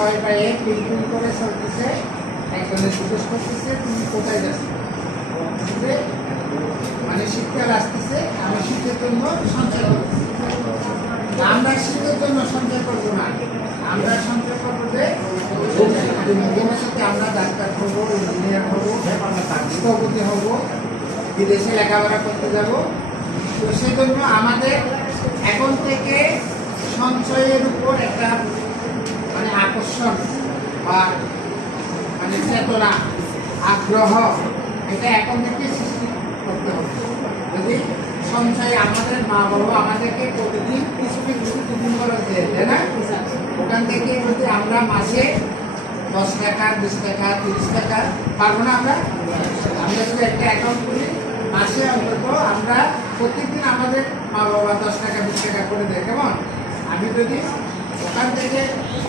ভয় পায়ে পিলপিল করে চলতেছে, একজনে জিজ্ঞেস করতেছে তুমি কোথায় যাচ্ছ? বলতেছে, মানে শীতকাল আসতেছে, আমি শীতের জন্য সঞ্চয় করতেছি। আমরা শীতের জন্য সঞ্চয় করবো না, আমরা সঞ্চয় করবো যে ভবিষ্যতে আমরা ডাক্তার হবো, ইঞ্জিনিয়ার হবো, স্থপতি হবো, বিদেশে লেখাপড়া করতে যাব। তো সেই জন্য আমাদের এখন থেকে সঞ্চয়ের উপর একটা মানে আকর্ষণ বা মানে চেতনা, আগ্রহ, এটা এখন থেকে সৃষ্টি করতে হবে। যদি সঞ্চয় আমাদের মা বাবা আমাদেরকে প্রতিদিন কিছু কিছু টিফিন করে দেয়, তাই না? ওখান থেকে যদি আমরা মাসে 10 টাকা, 20 টাকা, 30 টাকা পারবো না আমরা যদি একটা অ্যাকাউন্ট করি, মাসে অন্তত আমরা প্রত্যেকদিন আমাদের মা বাবা 10 টাকা 20 টাকা করে দেয়, কেমন? আমি যদি ওখান থেকে